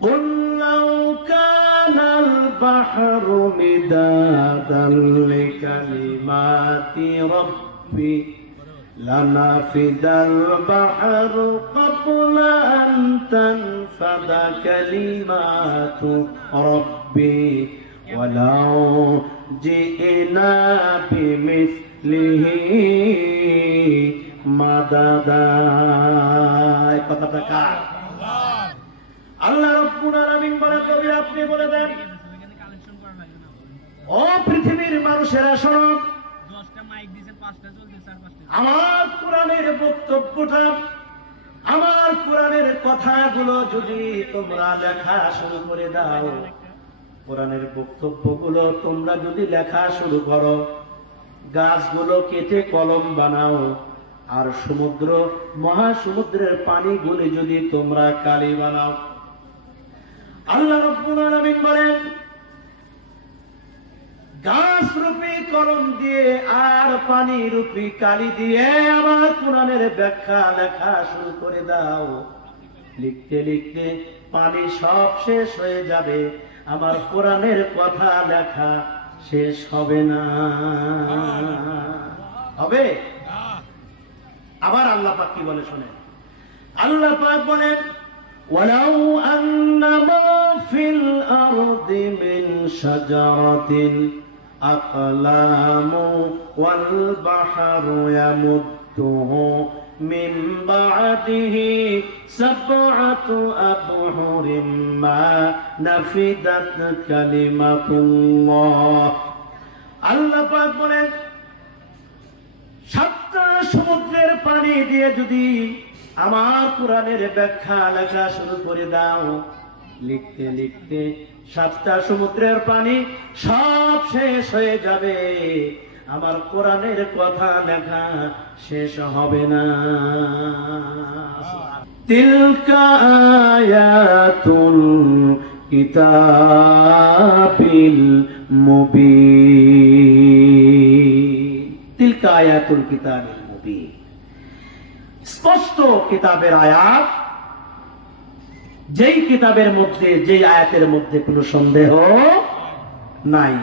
قل لو كان البحر مدادا لكلمات ربي لنفد البحر قبل أن تنفد كلمات ربي ولو جئنا بمثله مددا আল্লাহ রাব্বুল আলামিন বলে, কবি আপনি বলে দেন, ও পৃথিবীর মানুষেরা শোনো, আমার কোরআনের বক্তব্যটা, আমার কোরআনের কথাগুলো যদি তোমরা লেখা শুরু করে দাও, কোরআনের বক্তব্যগুলো তোমরা যদি লেখা শুরু করো, গাছগুলো কেটে কলম বানাও, আর সমুদ্র মহাসমুদ্রের পানিগুলি যদি তোমরা কালি বানাও, আল্লাহ রাব্বুল আলামিন বলেন, গাছ রূপী কলম দিয়ে আর পানি রূপী কালি দিয়ে আমার কোরআনের ব্যাখ্যা লেখা শুরু করে দাও, লিখতে লিখতে পানি সব শেষ হয়ে যাবে, আমার কোরআনের কথা লেখা শেষ হবে না। হবে? আবার আল্লাহ পাক কি বলে শোনেন, আল্লাহ পাক বলেন, ওয়ালাউ আন্না মা ফিল আরদি মিন শাজারাতিন আকলামু ওয়াল বাহরু ইয়ামুদ্দুহু মিন বা'দিহি সাব'আতু আবহুরিম মা নাফিদাত কালিমাতুল্লাহ। আল্লাহ পাক বলেন, সাতটা সমুদ্রের পানি দিয়ে যদি আমার কোরআনের ব্যাখ্যা লেখা শুরু করে দাও, লিখতে লিখতে সাতটা সমুদ্রের পানি সব শেষ হয়ে যাবে, আমার কোরআনের কথা লেখা শেষ হবে না। তিলকা আয়াতুল কিতাবিল মুবিন, তিলকা আয়াতুল কিতাবিল মুবিন, স্পষ্ট কিতাবের আয়াত, যেই কিতাবের মধ্যে, যেই আয়াতের মধ্যে কোনো সন্দেহ নাই।